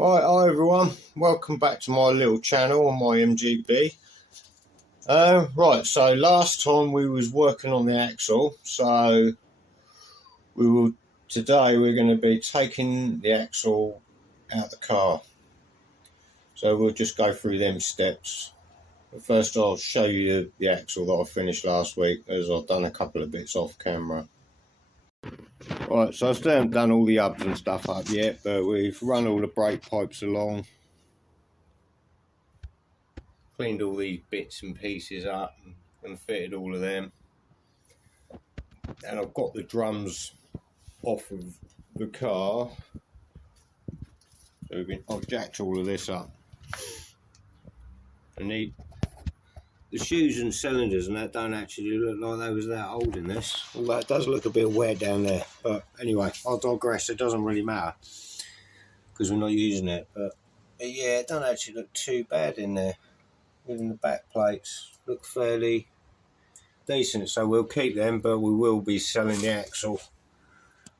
Right, hi everyone, welcome back to my little channel on my MGB. Right, so last time we was working on the axle, so today we're going to be taking the axle out of the car. So we'll just go through them steps. But first I'll show you the axle that I finished last week, as I've done a couple of bits off camera. Right, so I still haven't done all the hubs and stuff up yet, but we've run all the brake pipes along. Cleaned all these bits and pieces up and fitted all of them. And I've got the drums off of the car. So I've jacked all of this up. And the shoes and cylinders and that don't actually look like they was that old in this. Although it does look a bit wet down there. But anyway, I'll digress. It doesn't really matter because we're not using it. But yeah, it don't actually look too bad in there. Even the back plates look fairly decent, so we'll keep them, but we will be selling the axle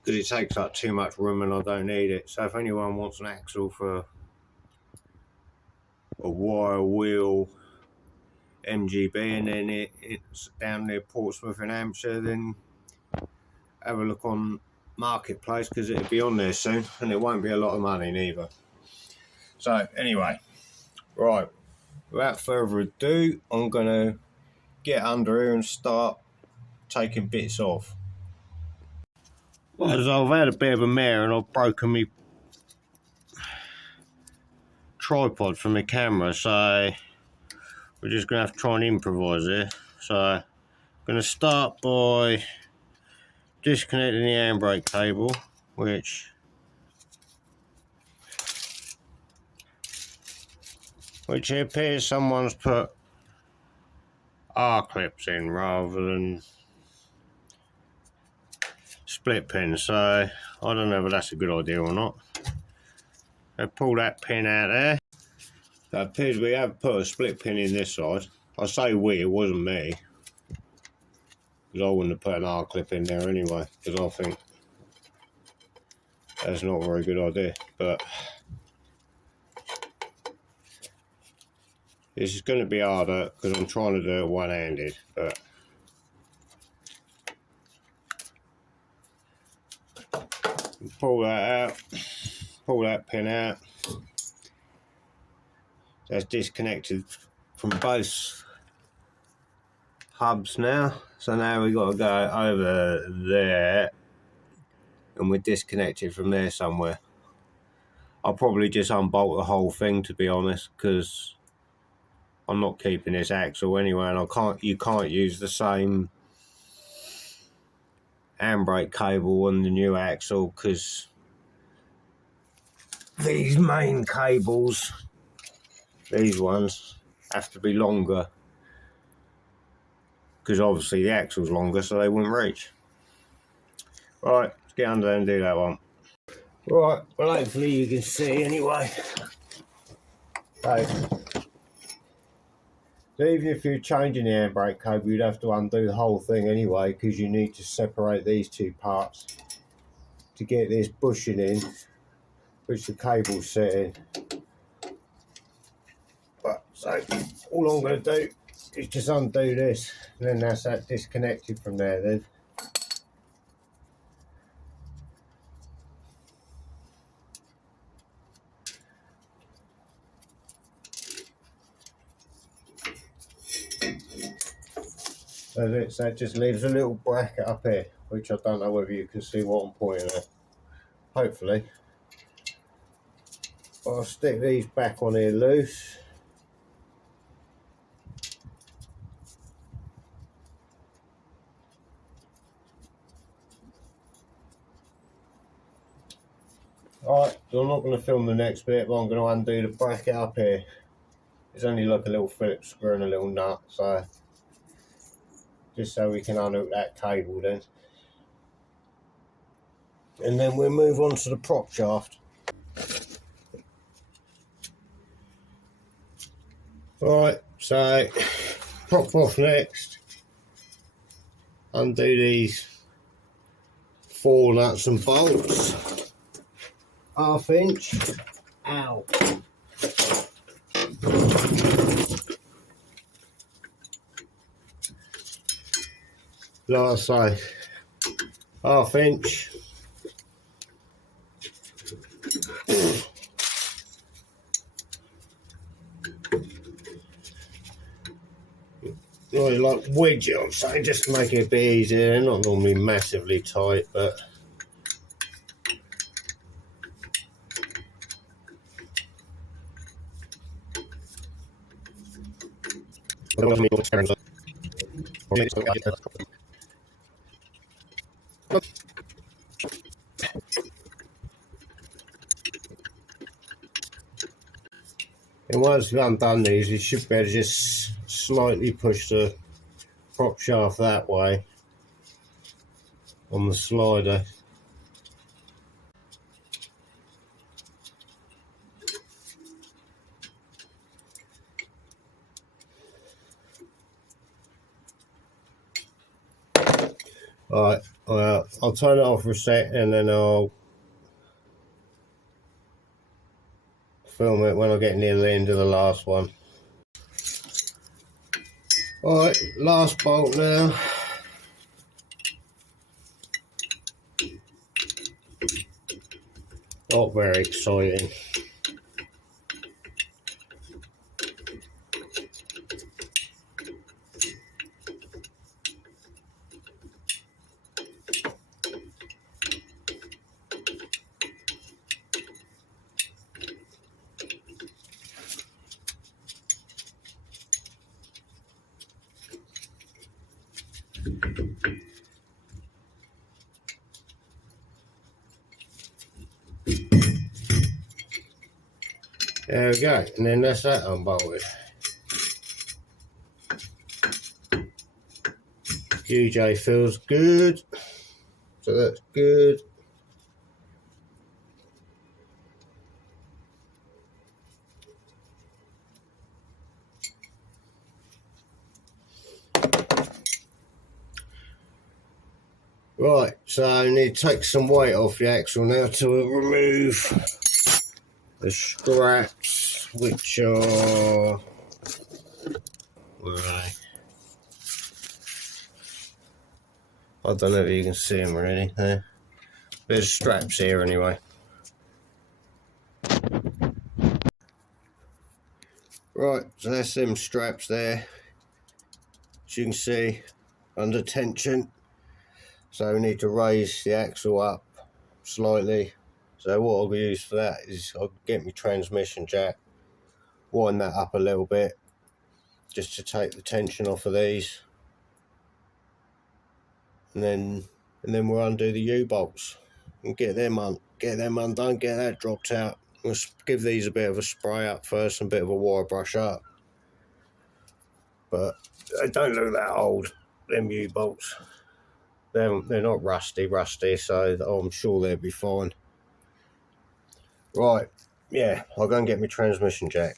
because it takes up too much room and I don't need it. So if anyone wants an axle for a wire wheel MGB and then it's down near Portsmouth in Hampshire, then have a look on Marketplace because it'll be on there soon and it won't be a lot of money neither. So anyway, right, without further ado, I'm gonna get under here and start taking bits off. Well, I've had a bit of a mare and I've broken my tripod from my camera, so we're just gonna have to try and improvise here. So I'm gonna start by disconnecting the handbrake cable, which it appears someone's put R-clips in rather than split pins, so I don't know if that's a good idea or not. I pull that pin out there. So it appears we have put a split pin in this side. I say we, it wasn't me, because I wouldn't have put an R-clip in there anyway, because I think that's not a very good idea. But this is going to be harder because I'm trying to do it one-handed. But pull that out, pull that pin out. That's disconnected from both hubs now. So now we've got to go over there and we're disconnected from there somewhere. I'll probably just unbolt the whole thing, to be honest, because I'm not keeping this axle anyway, and you can't use the same handbrake cable on the new axle because these main cables, these ones, have to be longer because obviously the axle's longer, so they wouldn't reach. Right, let's get under there and do that one. Right, well hopefully you can see anyway. So even if you're changing the handbrake cable, you'd have to undo the whole thing anyway, because you need to separate these two parts to get this bushing in, which the cable's set in. But so all I'm going to do is just undo this, and then that's that disconnected from there then. So that just leaves a little bracket up here, which I don't know whether you can see what I'm pointing at. Hopefully. But I'll stick these back on here loose. Alright, so I'm not going to film the next bit, but I'm going to undo the bracket up here. It's only like a little Phillips screw and a little nut, so just so we can unhook that cable then. And then we'll move on to the prop shaft. Alright, so prop off next. Undo these 4 nuts and bolts. 1/2 inch Ow. Like I say, ½ inch. Really like wedge it, I'd say, just to make it a bit easier. They're not normally massively tight, but and once you've undone these, you should be able to just slightly push the prop shaft that way on the slider. Alright, well, I'll turn it off for a sec and then I'll film it when I get near the end of the last one. Alright, last bolt now. Not very exciting. There we go, and then that's that unbolted. QJ feels good, so that's good. Right, so I need to take some weight off the axle now to remove the straps, which are, where are they? I don't know if you can see them really. There's straps here anyway. Right, so that's them straps there. As you can see, under tension. So we need to raise the axle up slightly. So what I'll use for that is I'll get my transmission jack, wind that up a little bit, just to take the tension off of these. And then we'll undo the U-bolts and get them undone, get that dropped out. We'll give these a bit of a spray up first and a bit of a wire brush up. But they don't look that old, them U-bolts. They're not rusty, so I'm sure they'll be fine. Right, yeah, I'll go and get my transmission jack.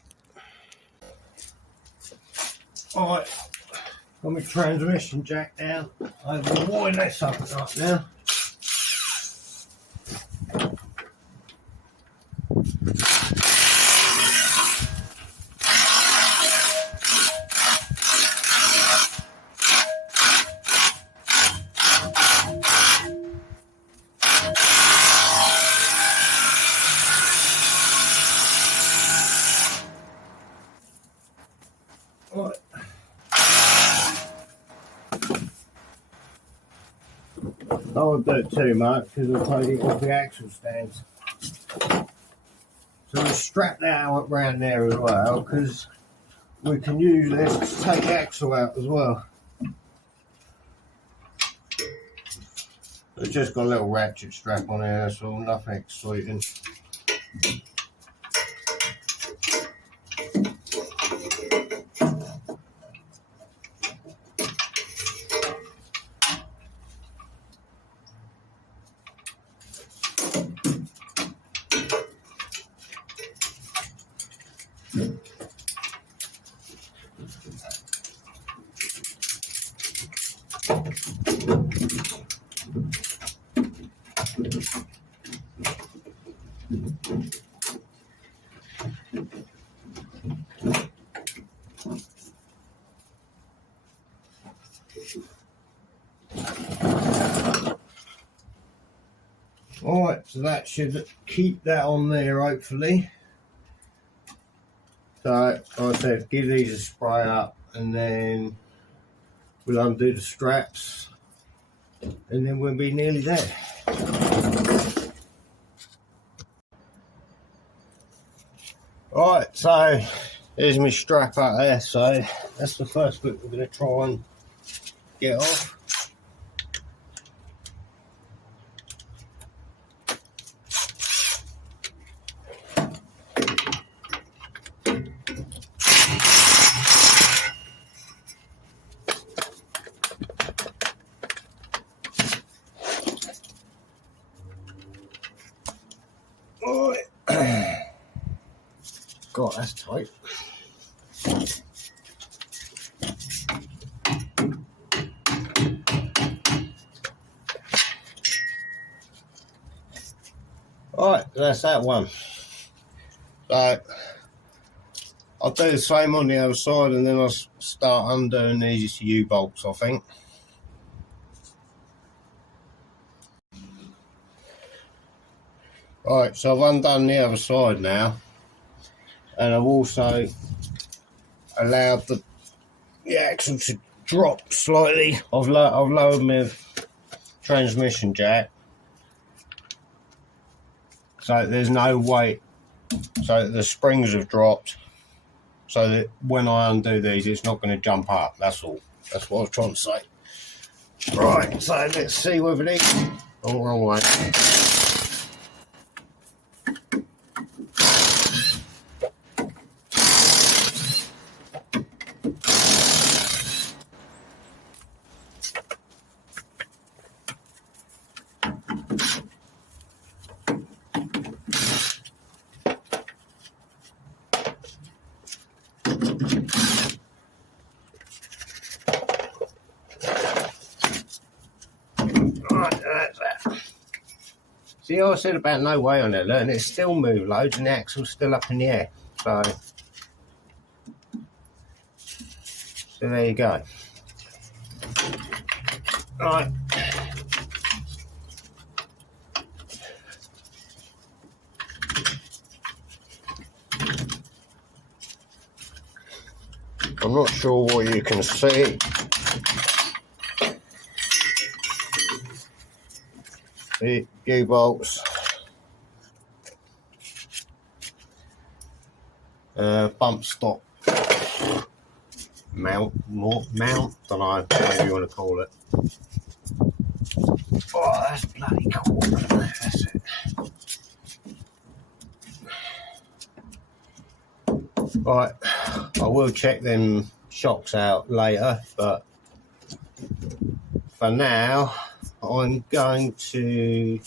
Alright, got my transmission jack down. I will wind this up right now. Right. I won't do it too much because I'll take it off the axle stands. So we'll strap that out around there as well, because we can use this to take the axle out as well. It's just got a little ratchet strap on here, that's all, nothing exciting. Alright, so that should keep that on there hopefully. So, like I said, give these a spray up and then we'll undo the straps and then we'll be nearly there. Alright, so there's my strap out there, so that's the first bit we're going to try and get off. Alright, God, that's tight. Alright, that's that one. So I'll do the same on the other side and then I'll start undoing these U-bolts, I think. Alright, so I've undone the other side now, and I've also allowed the axle to drop slightly. I've lowered my transmission jack so there's no weight, so the springs have dropped, so that when I undo these it's not going to jump up. That's all. That's what I was trying to say. Right, so let's see whether these... Oh, wrong way. See what I said about no weight on it, look, and it still moved loads and the axle's still up in the air. So there you go. Right. I'm not sure what you can see. The U-bolts, bump stop mount, don't know, whatever you want to call it. Oh, that's bloody cool. That's it. Right, I will check them shocks out later, but for now I'm going to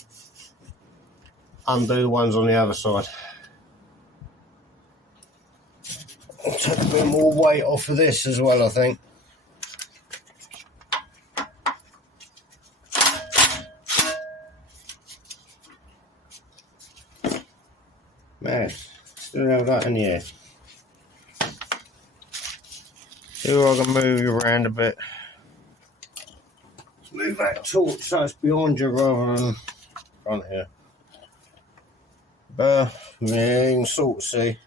undo the ones on the other side. I'll take a bit more weight off of this as well, I think. Man, still have that in the air. See if I can move you around a bit. Move that torch so it's behind you rather than front here. But you can sort of see.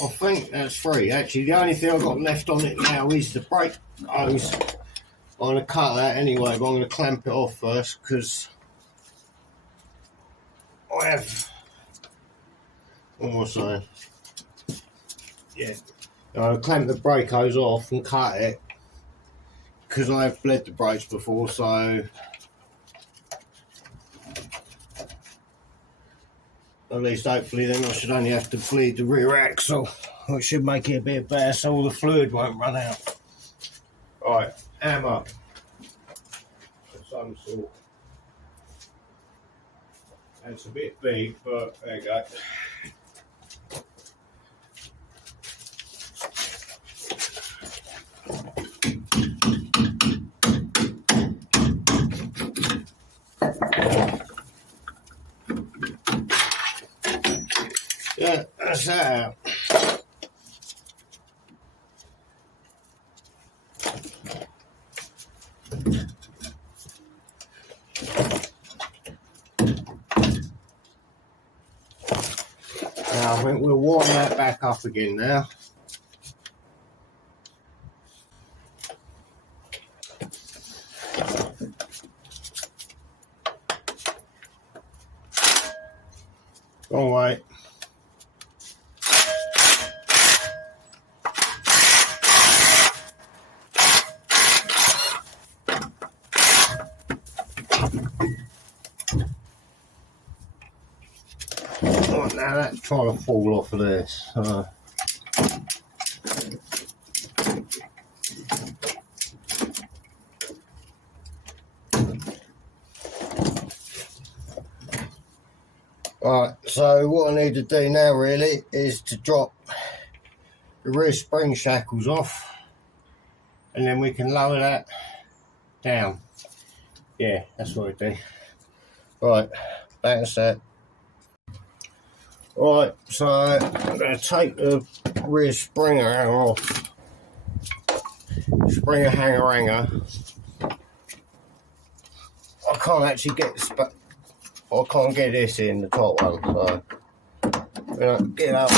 I think that's free. Actually, the only thing I've got left on it now is the brake hose. I'm going to cut that anyway, but I'm going to clamp it off first because I have... What am I saying? Yeah. I'll clamp the brake hose off and cut it because I have bled the brakes before, so... At least hopefully then I should only have to bleed the rear axle, which should make it a bit better so all the fluid won't run out. Right, hammer of some sort. That's a bit big, but there you go. Yeah, that's that out. Now I think we'll warm that back up again now. Wrong way. Right, now that's trying to fall off of this. Right, so what I need to do now really is to drop the rear spring shackles off, and then we can lower that down. Yeah, that's what I do. Right, back a set. Right, so I'm going to take the rear springer hanger off. Springer hanger. I can't actually get this, but I can't get this in the top one, so I'm going to get up.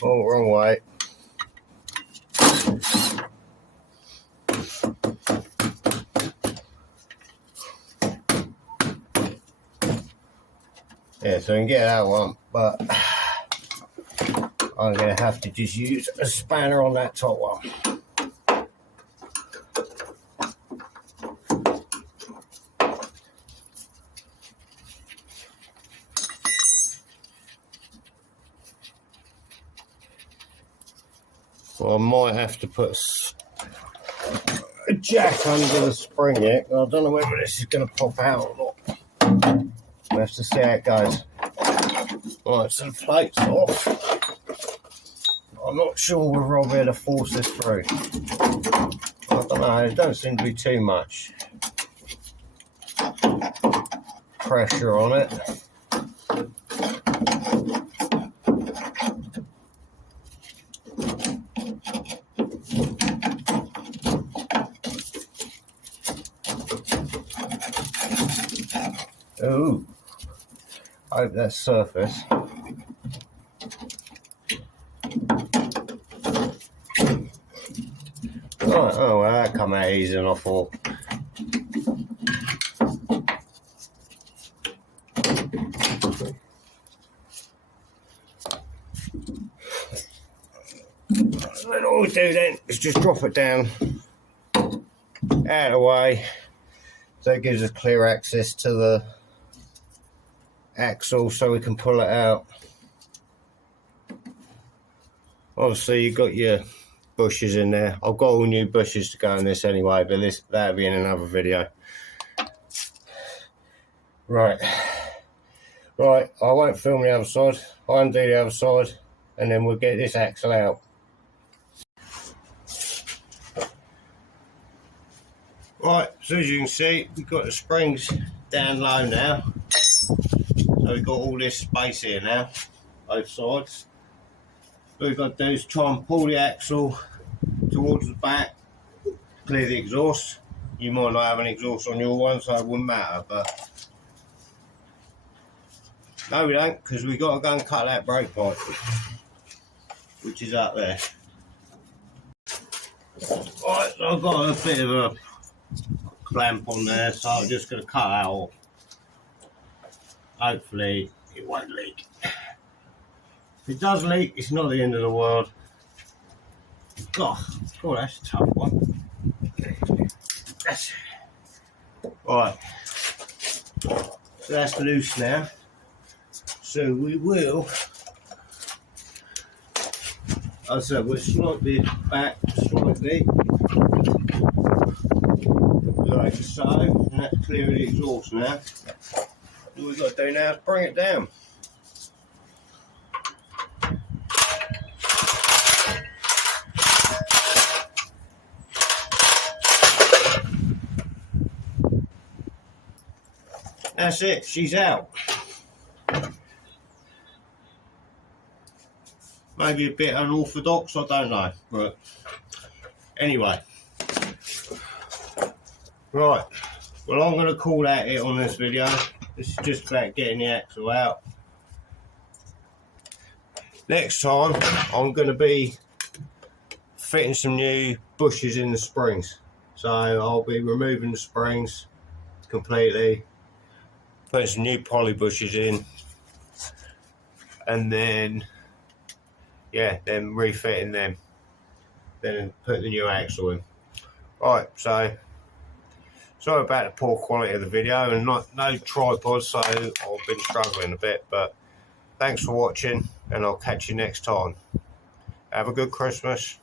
Oh, wrong way. Yeah, so I can get that one, but I'm going to have to just use a spanner on that top one. Well, I might have to put a jack under the spring yet. I don't know whether this is going to pop out or not. We'll have to see how it goes. Right, so the plate's off. I'm not sure whether I'll be able to force this through. I don't know, there don't seem to be too much pressure on it. Ooh, I hope that's surface. Right, oh well, that come out easy enough. Or what all we do then is just drop it down out of the way, so it gives us clear access to the axle so we can pull it out. Obviously you've got your bushes in there. I've got all new bushes to go in this anyway, but that'll be in another video. Right, I won't film the other side. I'll undo the other side and then we'll get this axle out. Right, so as you can see, we've got the springs down low now. So we've got all this space here now, both sides. What we've got to do is try and pull the axle towards the back, clear the exhaust. You might not have an exhaust on your one, so it wouldn't matter, but no we don't, because we've got to go and cut that brake pipe, which is up there. Right, so I've got a bit of a clamp on there, so I'm just going to cut that off. Hopefully it won't leak. If it does leak, it's not the end of the world. Oh, that's a tough one. That's right. So that's loose now. So we will, as I said, we'll slide this back slightly, like so, and that's clear the exhaust now. All we've got to do now is bring it down. That's it, she's out. Maybe a bit unorthodox, I don't know, but anyway. Right, well, I'm going to call that it on this video. This is just about getting the axle out. Next time, I'm going to be fitting some new bushes in the springs. So I'll be removing the springs completely, putting some new poly bushes in, and then, yeah, then refitting them. Then put the new axle in. Right, so sorry about the poor quality of the video and no tripod, so I've been struggling a bit, but thanks for watching and I'll catch you next time. Have a good Christmas.